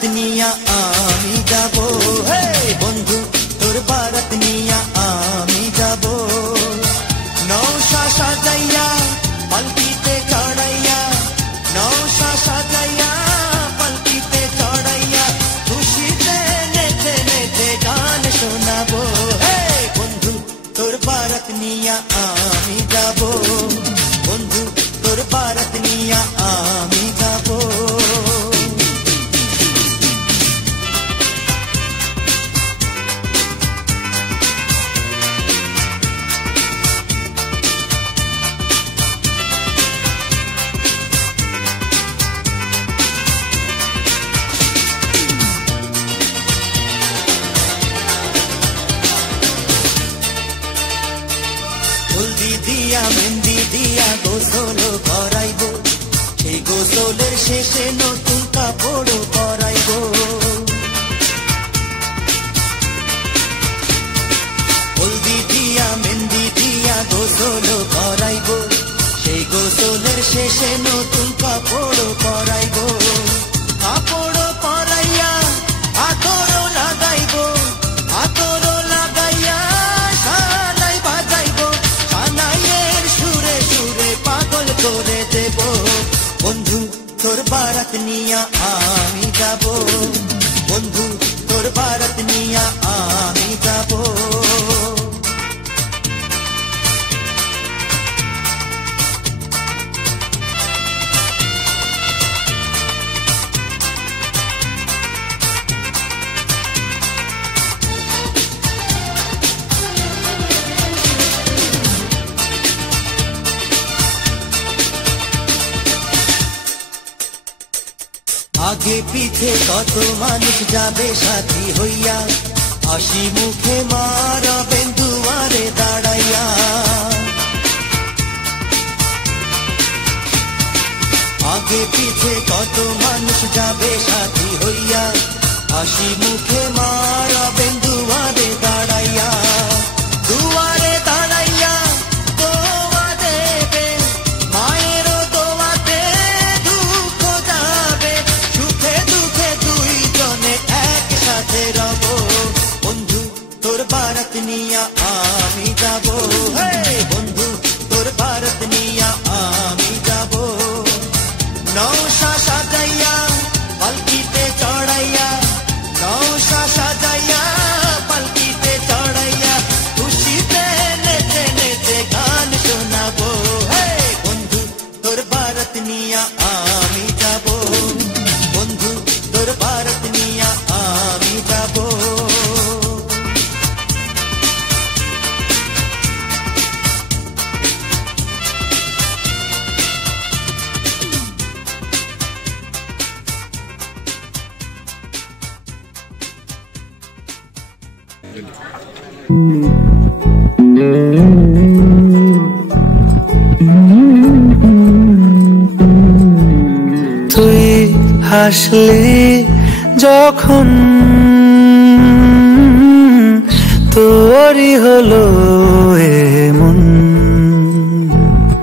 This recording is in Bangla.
বারাত নিয়া আমি যাব, হে বন্ধু তোর বারাত নিয়া আমি যাব। নৌশা সাজাইয়া পালকিতে চড়াইয়া, নৌশা সাজাইয়া পালকিতে চড়াইয়া, খুশিতে নেচে নেচে গান শোনাবো। হে বন্ধু তোর বারাত নিয়া আমি যাব, বন্ধু তোর বারাত নিয়া আমি যাব। হলদি দিয়া মেহেন্দি দিয়া গোসল করাইব, সেই গোসলের শেষে নতুন কাপড় পরাইব। হলদি দিয়া মেহেন্দি দিয়া গোসল করাইব, সেই গোসলের শেষে নতুন কাপড় পরাইব। কাপড় পরাইয়া আতর লাগাইব, আতর লাগাইয়া সানাই বাজাইব, সানাইয়ের সুরে সুরে পাগল করে দেব। বন্ধু তোর বারাত নিয়া আমি যাব, বন্ধু তোর বারাত নিয়া আমি যাব। আগে পিছে কত মানুষ যাবে সাথী হইয়া, হাসি মুখে মারবেন দুয়ারে দাঁড়াইয়া। আগে পিছে কত মানুষ যাবে সাথী হইয়া, হাসি মুখে মারবেন দুয়ারে দাঁড়াইয়া। দুয়ারে দাঁড়াইয়া দোয়া দেবে, মায়েরও দোয়াতে দুঃখ যাবে, সুখে দুঃখে দুইজনে একসাথে রব। বন্ধু তোর বারাত নিয়া আমি যাব, হে বন্ধু তোর বারাত নিয়া আমি যাব। নৌশা সাজাইয়া পালকিতে চড়াইয়া, নৌশা সাজাইয়া পালকিতে চড়াইয়া, খুশিতে নেচে নেচে গান শোনাবো। হে বন্ধু তোর বারাত নিয়া আমি যাব, বন্ধু তোর বারাত নিয়া আমি যাব। তুই হাসলি যখন তোরই হলো এমন,